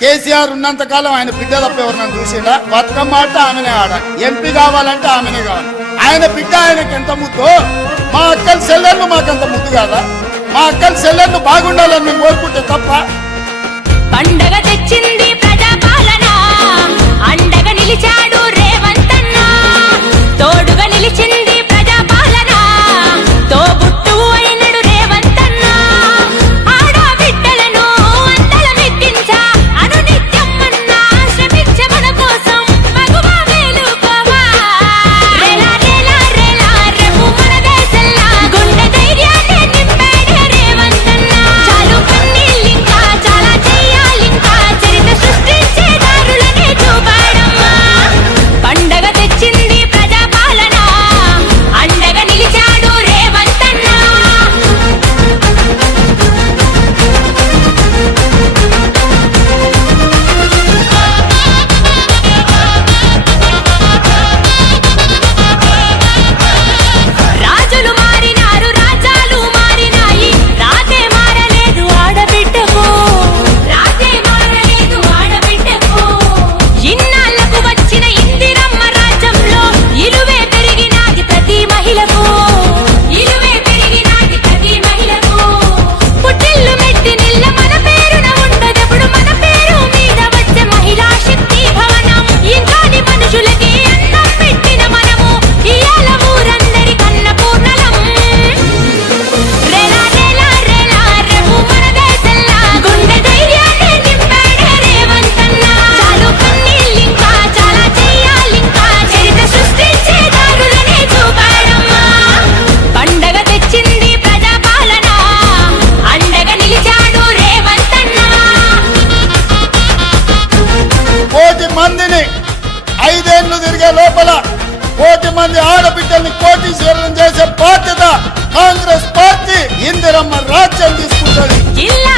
కేసీఆర్ ఉన్నంత కాలం ఆయన బిడ్డ తప్ప ఎవరినైనా చూసిండా? బతుకమ్మ ఆట ఆమెనే ఆడ, ఎంపీ కావాలంటే ఆమెనే కావాలి. ఆయన బిడ్డ ఆయనకి ఎంత ముద్దు, మా అక్కల సెల్లర్లు మాకంత ముద్దు కాదా? మా అక్కల సెల్లర్లు బాగుండాలని మేము కోరుకుంటే తప్ప. పండగ తెచ్చింది ప్రజాపాలన, అండగా నిలిచాడు రేవంతన్న, తోడుగా నిలిచింది ప్రజాపాలన, తోబుట్టు అయినడు రేవంతన్న. ఆడబిడ్డలను అందల మెక్కించా అనునిత్యం అన్నా శ్రమించ మన కోసం మగువా వేలుకోవా. రేలా రేలా రేలా రేపు మన దేశంలా గుండె ధైర్యాన్ని నింపాడే రేవంతన్న. చాలు కన్నీళ్ళింకా చాలా చెయ్యాలింకా చరిత్ర సృష్టించే దారులనే చూపాడమ్మా. పండగ తెచ్చింది ప్రజాపాలన, అండగా నిలిచాడు రేవంతన్న. రాజులు మారినారు, రాజ్యాలు మారినాయి, రాతే మారలేదు ఆడబిడ్డకు, రాతే మారలేదు ఆడబిడ్డకు. ఇన్నాళ్లకు వచ్చిన ఇందిరమ్మ రాజ్యంలో ఇలువే పెరిగినాది ప్రతి మహిళకు, ఇలువే పెరిగినాది ప్రతి మహిళకు. పుట్టిల్లు మెట్టి నిల్ల మన పేరున ఉండదెప్పుడు, మన పేరు మీద వచ్చే మహిళా శక్తి భవనం. ఇంకాని మనుషులకి అన్నం పెట్టిన మనము ఇయాల ఊరందరి కన్న పూర్ణలం. రేలా రేలా రేలా రేపు మన దేశంలా గుండె ధైర్యాన్ని నింపాడే రేవంతన్న. చాలు కన్నీళ్ళింకా చాలా చెయ్యాలింకా చరిత్ర సృష్టించే దారులనే చూపాడమ్మా. పండగ తెచ్చింది ప్రజాపాలన, అండగా నిలిచాడు రేవంతన్న. కోటి మందిని 5 ఏళ్లు తిరిగే లోపల కోటి మంది ఆడబిడ్డల్ని కోటీశ్వరులను చేసే బాధ్యత కాంగ్రెస్ పార్టీ ఇందిరమ్మ రాజ్యం తీసుకుంటుంది. జిల్లా